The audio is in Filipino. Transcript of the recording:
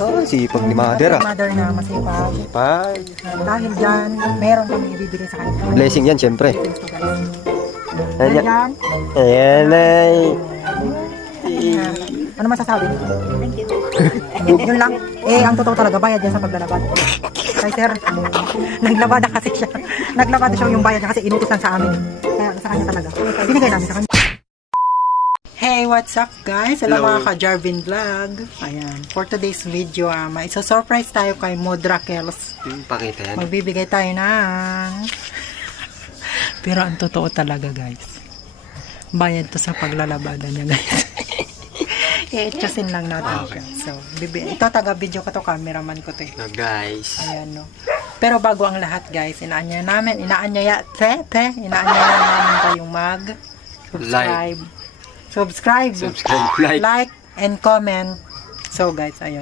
Oh, sipag ni Mother ah. Mother na masipag. Sipag. Dahil dyan, meron kami ibibigay sa kanya. Blessing yan, syempre. Dahil Ayan. dyan, Ayan ay. ano masasabi? Thank you. Yun lang. Eh, ang totoo talaga, bayad yan sa paglalabad. Kay sir, naglabada kasi siya. Naglabada siya yung bayad niya kasi inutos lang sa amin. Kaya sa kanya talaga. Binigay namin sa kanya. Hey, what's up guys? Hello mga ka-Jarvin Vlog. Ayan, for today's video, may isa-surprise tayo kay Modra Kels. Pakita yan. Magbibigay tayo ng... Pero ang totoo talaga guys, bayad to sa paglalabada niya guys. I-etchasin lang natin siya. So, ito taga-video ko to, cameraman ko to eh. Guys. Ayan no. Pero bago ang lahat guys, inaanyaya namin kayong mag-subscribe. Subscribe, like, and comment. So guys, ayun.